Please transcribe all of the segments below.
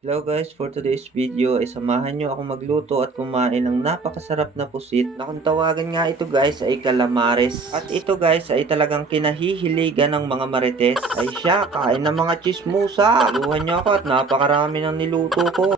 Hello guys, for today's video ay samahan nyo ako magluto at kumain ng napakasarap na pusit na kung tawagan nga ito guys ay calamares. At ito guys ay talagang kinahihiligan ng mga marites. Ay siya, kain ng mga chismosa. Luhan nyo ako at napakarami ng niluto ko.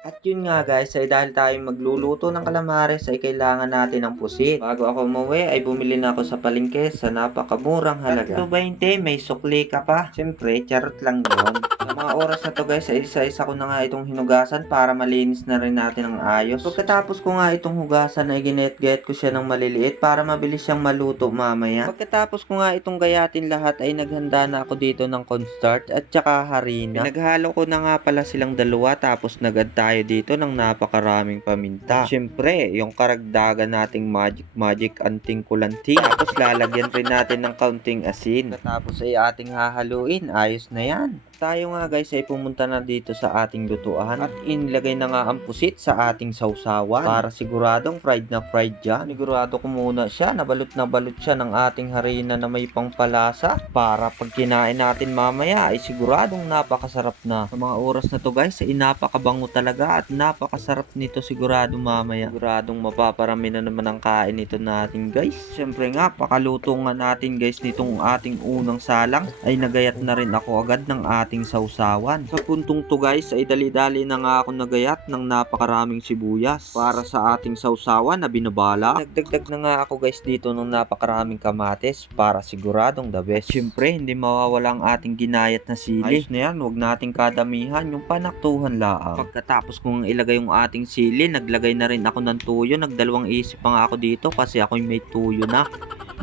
At yun nga guys, ay dahil tayong magluluto ng calamares ay kailangan natin ng pusit. Bago ako umuwi ay bumili na ako sa palengke sa napakamurang halaga. 3.20, may sukli ka pa. Siyempre, charot lang yun. Sa mga oras na to guys, ay isa-isa ko na nga itong hinugasan para malinis na rin natin ang ayos. Pagkatapos ko nga itong hugasan ay ginet-get ko siya ng maliliit para mabilis siyang maluto mamaya. Pagkatapos ko nga itong gayatin lahat ay naghanda na ako dito ng cornstarch at saka harina. Naghalo ko na nga pala silang dalawa tapos nagad tayo dito ng napakaraming paminta. Siyempre, yung karagdagan nating magic anting kulanting. Tapos lalagyan rin natin ng kaunting asin. Tapos ay ating hahaluin. Ayos na yan. Tayo nga guys ay pumunta na dito sa ating lutuan at inilagay na nga ang pusit sa ating sausawan para siguradong fried na fried dyan. Sigurado ko muna siya, nabalot na balot siya ng ating harina na may pangpalasa para pag kinain natin mamaya ay siguradong napakasarap na. Sa mga oras na to guys ay napakabango talaga at napakasarap nito sigurado mamaya. Siguradong mapaparami na naman ang kain nito natin guys. Siyempre nga pakaluto nga natin guys nitong ating unang salang ay nagayat na rin ako agad ng ating sausawan. Sa puntong to guys ay dali-dali na nga ako nagayat ng napakaraming sibuyas para sa ating sausawan na binabala. Nagdagdag na nga ako guys dito ng napakaraming kamatis para siguradong the best. Siyempre hindi mawawala ang ating ginayat na sili. Ayos na yan, huwag nating kadamihan, yung panaktuhan laang. Pagkatapos kong ilagay yung ating sili, naglagay na rin ako ng tuyo. Nagdalawang isip pa nga ako dito kasi ako'y may tuyo na.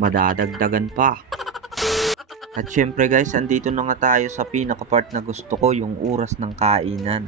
Madadagdagan pa. At syempre guys, andito na nga tayo sa pinaka part na gusto ko, yung oras ng kainan.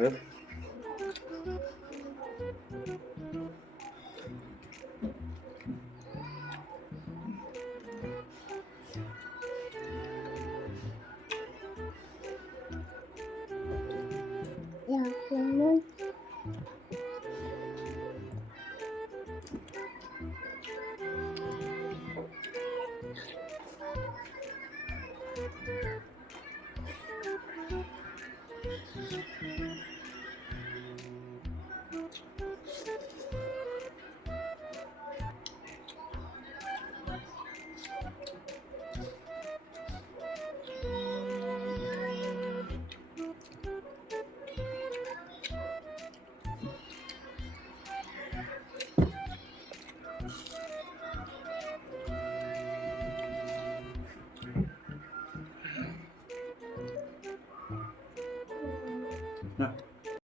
Ayun.